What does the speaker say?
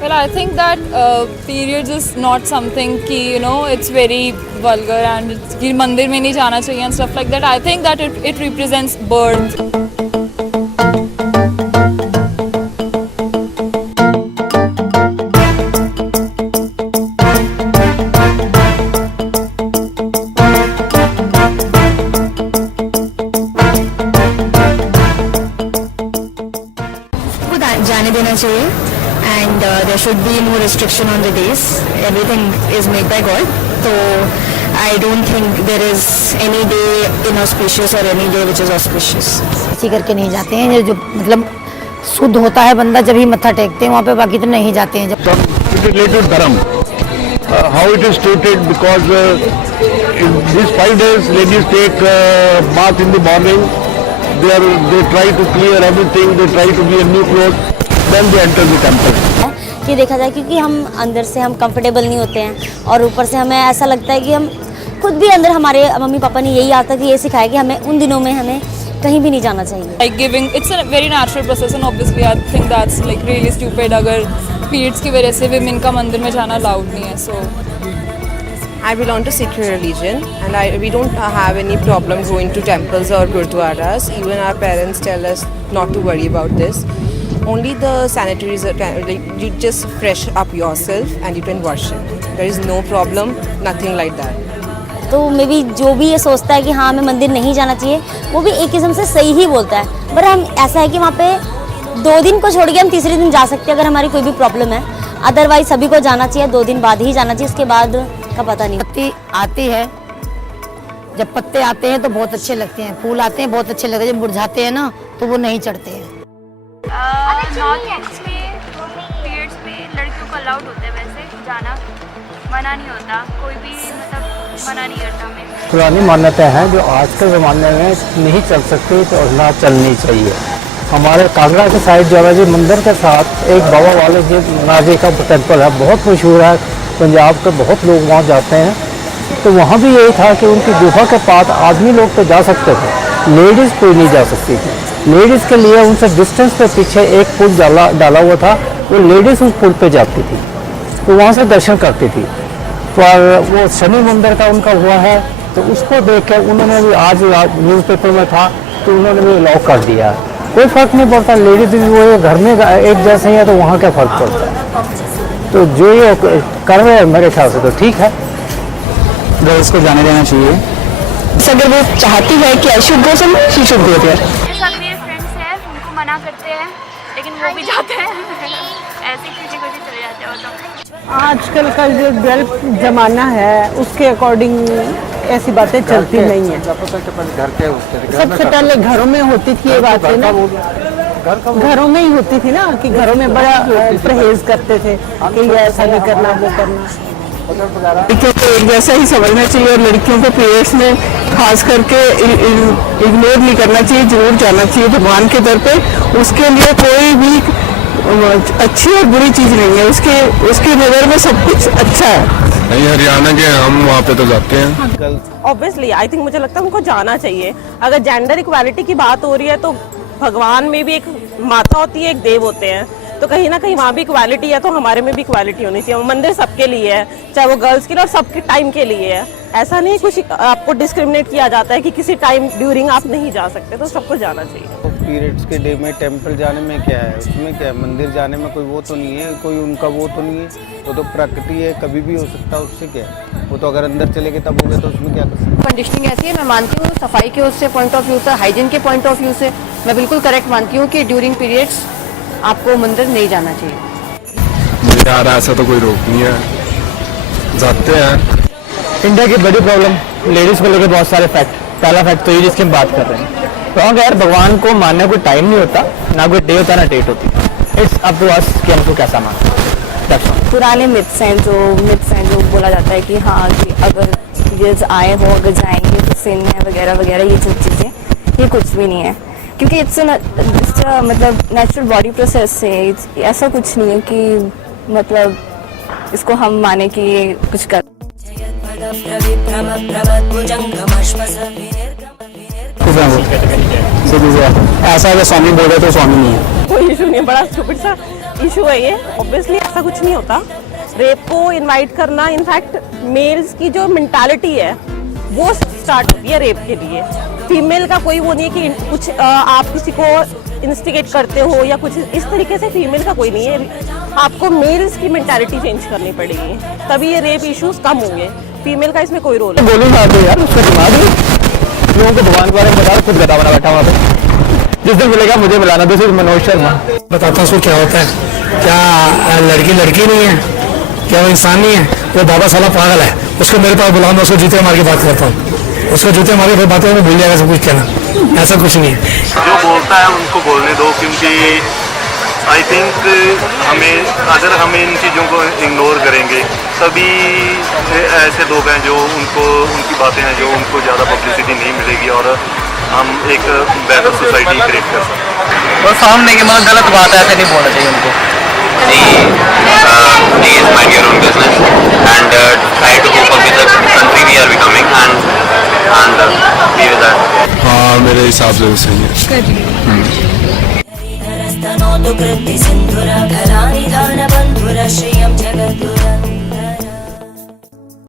Well, I think that periods is not something कि it's very vulgar and कि मंदिर में नहीं जाना चाहिए and stuff like that. I think that it represents birth. जाने देना चाहिए and there should be no restriction on the days. Everything is made by God. So I don't think there is any day inauspicious or any day which is auspicious. ऐसी करके नहीं जाते हैं जो मतलब शुद्ध होता है बंदा जब ही मत्था टेकते हैं वहाँ पे, बाकी तो नहीं जाते हैं। जब related dharam, how it is treated, because in these 5 days ladies take bath in the morning. They try to clear everything. They try to wear new clothes. Then they enter the temple. ये देखा जाए क्योंकि हम अंदर से हम comfortable नहीं होते हैं और ऊपर से हमें ऐसा लगता है कि हम खुद भी अंदर, हमारे मम्मी पापा ने यही आज तक ये सिखाया कि हमें उन दिनों में हमें कहीं भी नहीं जाना चाहिए। Like giving, it's a very natural process and obviously I think that's like really stupid अगर periods की वजह से women का मंदिर में जाना allowed नहीं है। So I belong to Sikh religion and we don't have any problem going to temples or gurdwaras. Even our parents tell us not to worry about this. Only the sanitaries are like, you just fresh up yourself and you can worship. There is no problem, nothing like that. तो may be जो भी ये सोचता है कि हाँ हमें मंदिर नहीं जाना चाहिए वो भी एक किस्म से सही ही बोलता है, पर हम ऐसा है कि वहाँ पे 2 दिन को छोड़ के हम तीसरे दिन जा सकते हैं अगर हमारी कोई भी प्रॉब्लम है। अदरवाइज सभी को जाना चाहिए, 2 दिन बाद ही जाना चाहिए, उसके बाद का पता नहीं। पत्ती आती है, जब पत्ते आते हैं तो बहुत अच्छे लगते हैं, फूल आते हैं बहुत अच्छे लगते हैं, जब मुरझाते हैं ना तो वो नहीं चढ़ते हैं। नॉर्थ ईस्ट में पीरियड्स में लड़कियों को अलाउड होता है वैसे जाना, मना नहीं होता, कोई भी मतलब मना नहीं करता हमें। पुरानी मान्यताएं हैं जो आज के ज़माने में नहीं चल सकती तो ना चलनी चाहिए। हमारे कांगड़ा के साइड जवाहर जी मंदिर के साथ एक बाबा वाले जी नाजी का टेम्पल है, बहुत मशहूर है, पंजाब के बहुत लोग वहाँ जाते हैं। तो वहाँ भी यही था कि उनकी गुफा के पास आदमी लोग तो जा सकते थे, लेडीज़ कोई नहीं जा सकती थी। लेडीज़ के लिए उनसे डिस्टेंस पे पीछे एक पुल डाला हुआ था, वो लेडीज़ उस पुल पे जाती थी तो वहाँ से दर्शन करती थी। पर वो शनि मंदिर का उनका हुआ है तो उसको देख कर उन्होंने भी आज न्यूज़पेपर में था तो उन्होंने भी अलाउ कर दिया। कोई फ़र्क नहीं पड़ता, लेडीज़ भी वो घर में एक जैसे ही है तो वहाँ क्या फ़र्क पड़ता है। तो जो ये कर रहे हैं मेरे ख्याल से तो ठीक है, गर्ल्स को जाने देना चाहिए। अगर वो चाहती है कि I should go somewhere, she should go there. सब मेरे फ्रेंड्स हैं उनको मना करते हैं लेकिन वो भी जाते हैं ऐसे किसी को भी चले जाते हैं वो तो। आजकल का जो डेवलप जमाना है उसके अकॉर्डिंग ऐसी बातें चलती नहीं है। सबसे पहले घरों में होती थी ये बातें ना, घरों में ही होती थी ना कि घरों में बड़ा परहेज करते थे कि ये ऐसा नहीं करना वो करना। लड़कियों को एक जैसा ही समझना चाहिए और लड़कियों को पीरियड्स में खास करके इग्नोर नहीं करना चाहिए, जरूर जाना चाहिए भगवान के दर पे। उसके लिए कोई भी अच्छी और बुरी चीज़ नहीं है, उसकी नज़र में सब कुछ अच्छा है। नहीं, हरियाणा के हम वहाँ पे तो जाते हैं। ऑब्वियसली आई थिंक मुझे लगता है उनको जाना चाहिए। अगर जेंडर इक्वालिटी की बात हो रही है तो भगवान में भी एक माता होती है, एक देव होते हैं, तो कहीं ना कहीं वहाँ भी इक्वालिटी है तो हमारे में भी इक्वालिटी होनी चाहिए। मंदिर सबके लिए है, चाहे वो गर्ल्स के लिए और सबके टाइम के लिए है। ऐसा नहीं कुछ आपको डिस्क्रिमिनेट किया जाता है कि किसी टाइम ड्यूरिंग आप नहीं जा सकते, तो सबको जाना चाहिए। तो पीरियड्स के डे में टेंपल जाने में क्या है, उसमें क्या है, मंदिर जाने में कोई वो तो नहीं है, कोई उनका वो तो नहीं है, वो तो प्रकृति है, कभी भी हो सकता है, उससे क्या है। वो तो अगर अंदर चले गए तब हो गए तो उसमें क्या कर सकते। कंडीशनिंग ऐसी है, मैं मानती हूँ सफाई के उससे पॉइंट ऑफ व्यू से, हाइजीन के पॉइंट ऑफ व्यू से मैं बिल्कुल करेक्ट मानती हूँ कि ड्यूरिंग पीरियड्स आपको मंदिर नहीं जाना चाहिए। यार ऐसा तो कोई रोक नहीं है, जाते हैं। इंडिया की बड़ी प्रॉब्लम लेडीज़ को लेकर बहुत सारे फैक्ट। पहला फैक्ट तो ये जिसकी हम बात कर रहे हैं, तो यार भगवान को मानने को टाइम नहीं होता, ना कोई डे होता ना डेट होती। इट्स अप टू अस कि हमको कैसा मानना। पुराने मिथ्स हैं जो बोला जाता है कि हाँ कि अगर पीरियड्स आए हो, अगर जाएंगे तो सिन है वगैरह वगैरह, ये सब चीज़ें, ये कुछ भी नहीं है क्योंकि इट्स मतलब नेचुरल बॉडी प्रोसेस है। ऐसा कुछ नहीं है कि मतलब इसको हम माने कि ये कुछ कर। ऐसा है स्वामी बोल रहे तो स्वामी नहीं है, कोई इशू नहीं है, बड़ा स्टूपिड सा इशू है ये। ऑब्वियसली ऐसा कुछ नहीं होता। रेप को इनवाइट करना, इनफैक्ट मेल्स की जो मेंटालिटी है वो स्टार्ट होती है रेप के लिए। फीमेल का कोई वो नहीं है कि कुछ आप किसी को इंस्टिगेट करते हो या कुछ इस तरीके से, फीमेल का कोई नहीं है। आपको मेल्स की मेंटालिटी चेंज करनी पड़ेगी, तभी ये रेप इश्यूज कम होंगे। फीमेल का इसमें कोई रोल नहीं। बोलूँ ना तो यार उसका दिमाग है, लोगों को भगवान के बारे में बता, खुद गधा बना बैठा हुआ था। जिस दिन मिलेगा मुझे मिलाना। This is Manoj Sharma. बताता हूँ उसको क्या होता है। क्या लड़की लड़की नहीं है? क्या वो इंसान नहीं है? वो बाबा साला पागल है। उसको मेरे पास बुलाओ, मैं उसको जूते मार के बात करता हूँ। उसको जूते मार के बातें में भूल जाएगा सब कुछ कहना। ऐसा कुछ नहीं है। जो बोलता है उनको बोलने दो, क्योंकि आई थिंक अगर हम इन चीज़ों को इग्नोर करेंगे तभी ऐसे लोग हैं जो उनकी बातें हैं जो उनको ज़्यादा पब्लिसिटी नहीं मिलेगी और हम एक बेहतर सोसाइटी क्रिएट कर सकते हैं। और सामने की मतलब गलत बात है, ऐसे नहीं बोलना चाहिए उनको। Please mind your own business and try to cope up with the country we are becoming and be with that. हाँ मेरे हिसाब से सही है। Restano tu credi sendura